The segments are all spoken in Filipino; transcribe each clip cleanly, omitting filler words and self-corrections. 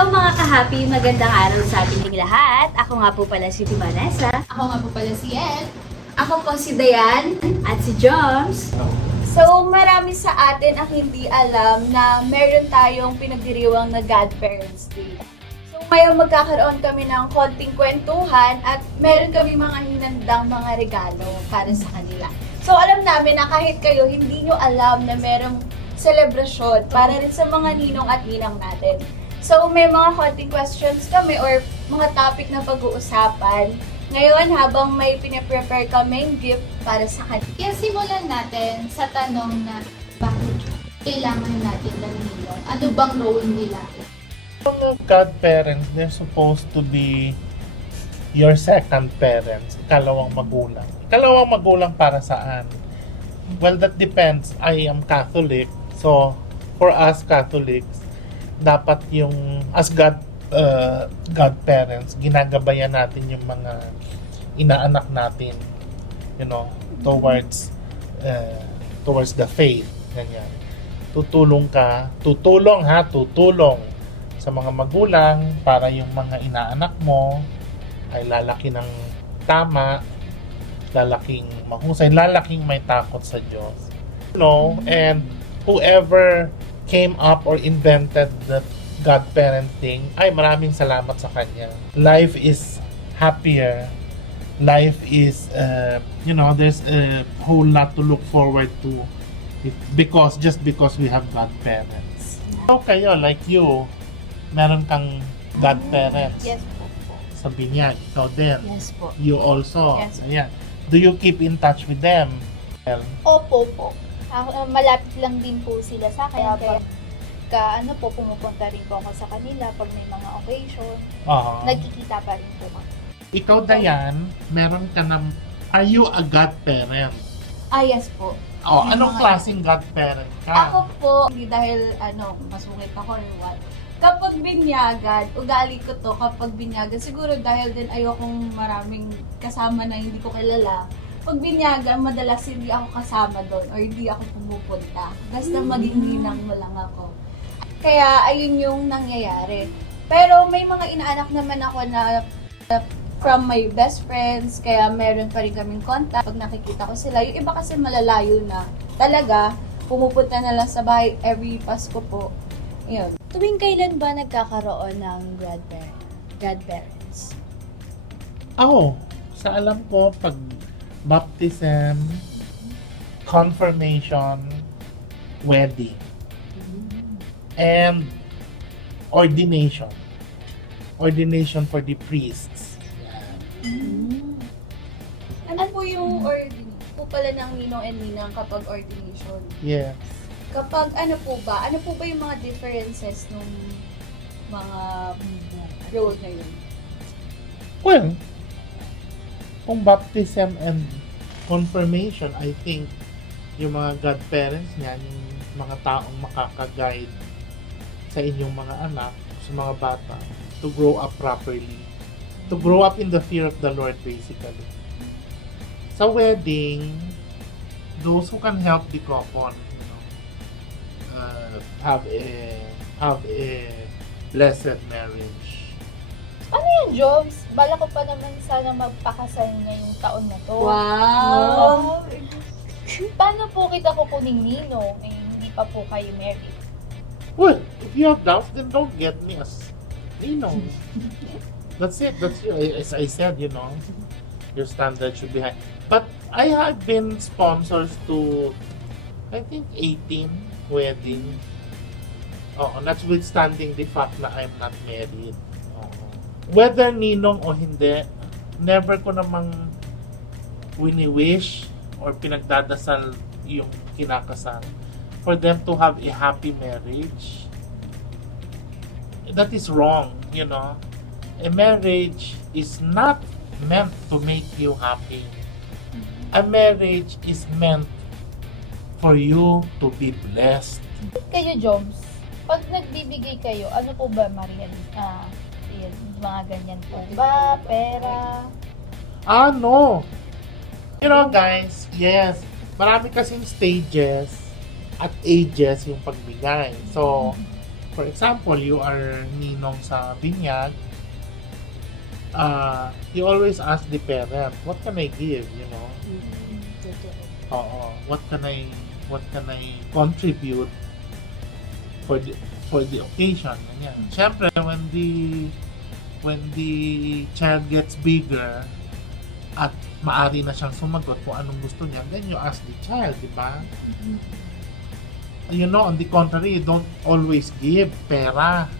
Hello mga ka-happy! Magandang araw sa ating lahat. Ako nga po pala si Vanessa. Ako nga po pala si El. Ako po si Dayan. At si Joms. So, marami sa atin ang hindi alam na meron tayong pinagdiriwang na Godparents Day. So, ngayon magkakaroon kami ng konting kwentuhan at meron kami mga hinandang mga regalo para sa kanila. So, alam namin na kahit kayo hindi nyo alam na merong selebrasyon para rin sa mga ninong at ninang natin. So, may mga konting questions kami or mga topic na pag-uusapan. Ngayon, habang may pinaprepare kaming gift para sa kanila. Kaya simulan natin sa tanong na bakit kailangan natin ng ninong? Ano bang role nila? Godparents, they're supposed to be your second parents, ikalawang magulang. Ikalawang magulang para saan? Well, that depends. I am Catholic, so for us Catholics, dapat yung as godparents, ginagabayan natin yung mga inaanak natin, you know, towards the faith, ganyan. Tutulong sa mga magulang para yung mga inaanak mo ay lalaki ng tama, lalaking mahusay, lalaking may takot sa Diyos. You know, and whoever came up or invented the godparenting, ay maraming salamat sa kanya. Life is happier. Life is, you know, there's a whole lot to look forward to just because we have godparents. So kayo, like you, meron kang godparents. Yes po. Sabi niya, ikaw din. Yes po. You also. Yes. Ayan. Do you keep in touch with them? Well, Opo po. Malapit lang din po sila sa akin. Kaya pumupunta rin po ako sa kanila pag may mga occasion. Nagkikita pa rin po kami. Ikaw, Dayan, meron ka ng, are you a godparent? Yes po. Oh, May anong mga- klaseng godparent ka? Ako po, hindi dahil masungit ako or what. Kapag binyagan, ugali ko to kapag binyagan. Siguro dahil din ayokong maraming kasama na hindi ko kilala. Pag binyagan, madalas hindi ako kasama doon or hindi ako pumupunta. Basta maging ninang mo lang ako. Kaya ayun yung nangyayari. Pero may mga inaanak naman ako na from my best friends, kaya meron pa rin kaming contact. Pag nakikita ko sila, yung iba kasi malalayo na. Talaga, pumupunta na lang sa bahay every Pasko po. Yun. Tuwing kailan ba nagkakaroon ng godparents? Sa alam ko, pag baptism, confirmation, wedding, and ordination. Ordination for the priests. Ano po yung ordination po pala ng ninong and ninang kapag ordination? Yes. Kapag ano po ba yung mga differences nung mga role na yun? Well, kung baptism and confirmation, I think yung mga godparents niyan, yung mga taong makaka-guide sa inyong mga anak, sa mga bata, to grow up properly. To grow up in the fear of the Lord, basically. Sa wedding, those who can help the couple, you know, have a blessed marriage. Ano yan, Jobs? Bala ko pa naman sana magpakasal ngayong taon na to. Wow! Paano po kita kukuning ninong? Hindi pa po kayo married. Well, if you have doubts, then don't get me as ninong. That's it. That's as I said, you know, your standard should be high. But I have been sponsors to, I think, 18 weddings. Notwithstanding the fact na I'm not married. Whether ninong o hindi, never ko namang wini-wish or pinagdadasal yung kinakasal for them to have a happy marriage. That is wrong, you know. A marriage is not meant to make you happy. A marriage is meant for you to be blessed. Kayo, Jobs, pag nagbibigay kayo, ano po ba, Marian? Yun, mga ganyan po ba? Pera? No. You know, guys, yes, marami kasing stages at ages yung pagbigay. So, for example, you are ninong sa binyag, you always ask the parent, what can I give, you know? Totoo. Oo. What can I contribute for the occasion? Ganyan. Siyempre, when the child gets bigger at maari na siyang sumagot kung anong gusto niya, then you ask the child, di ba? You know, on the contrary, you don't always give pera.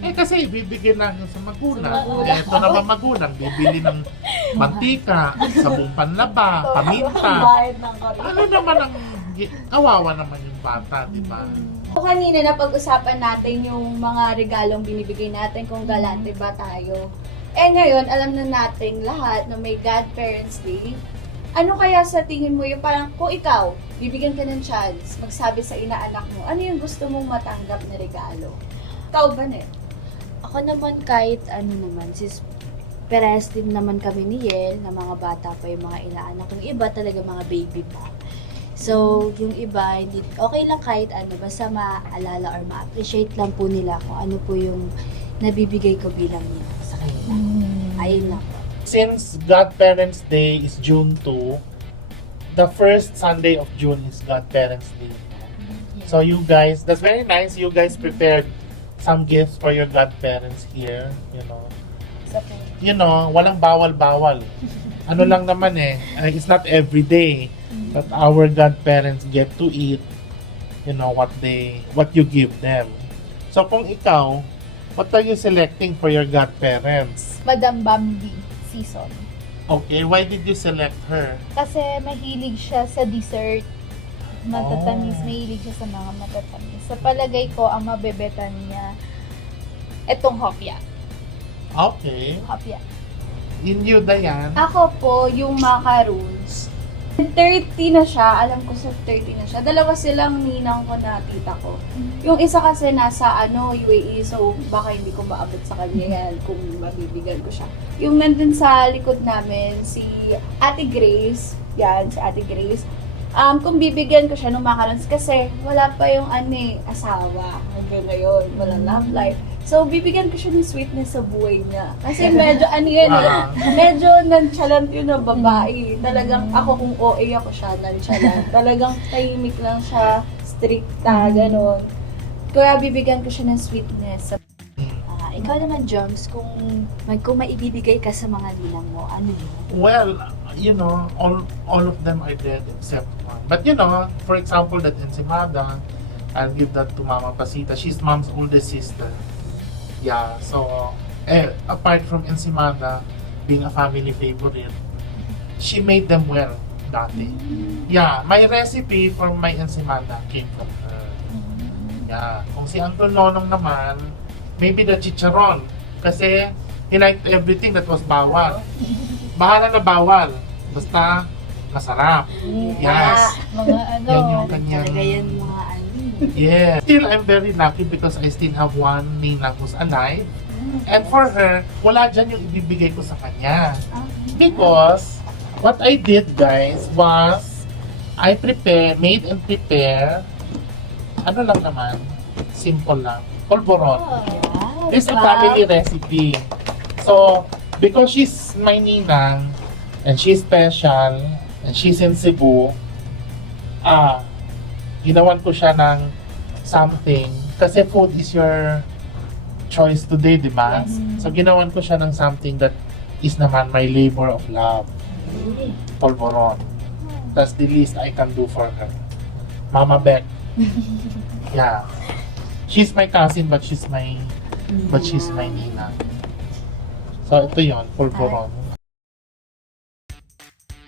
Kasi bibigyan lang sa magulang. Ito naman magulang, bibili ng mantika, sabong panlaba, paminta. Bayad ng kuryente. Ano naman ang kawawa naman yung bata, di ba? So, kanina napag-usapan natin yung mga regalong binibigay natin kung galante ba tayo. Ngayon, alam na natin lahat na may Godparents Day. Ano kaya sa tingin mo yung parang kung ikaw, bibigyan ka ng chance, magsabi sa inaanak mo, ano yung gusto mong matanggap na regalo? Ikaw ba, Net? Ako naman kahit ano naman, parehas din naman kami ni Yel, na mga bata pa yung mga inaanak. Yung iba talaga mga baby pa. So, yung iba, hindi, okay lang kahit ano, basta maalala or ma-appreciate lang po nila kung ano po yung nabibigay ko bilang nila sa kanila. Ayun lang po. Since Godparents Day is June 2, the first Sunday of June is Godparents Day. So you guys, that's very nice. You guys prepared some gifts for your godparents here, you know. You know, walang bawal-bawal. Ano lang naman it's not every day that our godparents get to eat, you know, what you give them. So kung ikaw, what are you selecting for your godparents? Madam Bambi season. Okay, why did you select her? Kasi mahilig siya sa dessert. Matatamis. Oh. Mahilig siya sa mga matatamis. Sa palagay ko, ang mabebetan niya, etong hopya. Okay. Hopya. In you, Dayan. Ako po, yung macaroons. 30 na siya, alam ko sa 30 na siya. Dalawa silang ninang ko na tita ko. Yung isa kasi nasa UAE, so baka hindi ko maabot sa kanya yan kung mabibigyan ko siya. Yung nandun sa likod namin, si Ate Grace, yan, si Ate Grace. Kung bibigyan ko siya ng macarons kasi wala pa yung asawa hanggang ngayon, walang love life. So, bibigyan ko siya ng sweetness sa buhay niya. Kasi medyo, medyo nonchalant yun na babae. Talagang ako kung OA ako siya, nonchalant. Talagang tahimik lang siya, stricta, gano'n. Kaya bibigyan ko siya ng sweetness. Ikaw naman, Joms, kung maibibigay ka sa mga ninang mo, ano yun? Well, you know, all of them are dead except one. But you know, for example, that Ensimada, I'll give that to Mama Pasita. She's Mom's oldest sister. Yeah, so apart from Ensimada being a family favorite, she made them well dati. Yeah, my recipe for my Ensimada came from her. Yeah, kung si Uncle Nonong naman, maybe the chicharon. Kasi he liked everything that was bawal. Bahala na bawal. Basta masarap. Yes. Mga Yan yung kanyang... Talaga yan mga Yeah. Still, I'm very lucky because I still have one ninang who's alive. And for her, wala dyan yung ibibigay ko sa kanya. Because what I did, guys, was I made and prepare, ano lang naman, simple lang, polvoron. This is a family recipe. So, because she's my ninang, and she's special, and she's in Cebu, ginawan ko siya ng something. Kasi food is your choice today, di ba? So, ginawan ko siya ng something that is naman my labor of love. Polvoron. That's the least I can do for her. Mama Beck. Yeah. She's my cousin, but she's my nina. So, ito yun, polvoron.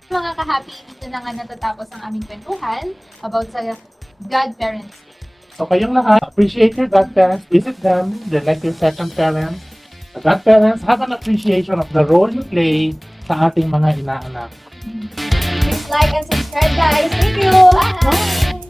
Mga ka-happy, dito na nga natatapos ang aming kwentuhan about sa Godparents Day. So, kayong lahat, appreciate your godparents, visit them, they're like your second parents. The godparents have an appreciation of the role you play sa ating mga inaanak. Please like and subscribe, guys. Thank you! Bye!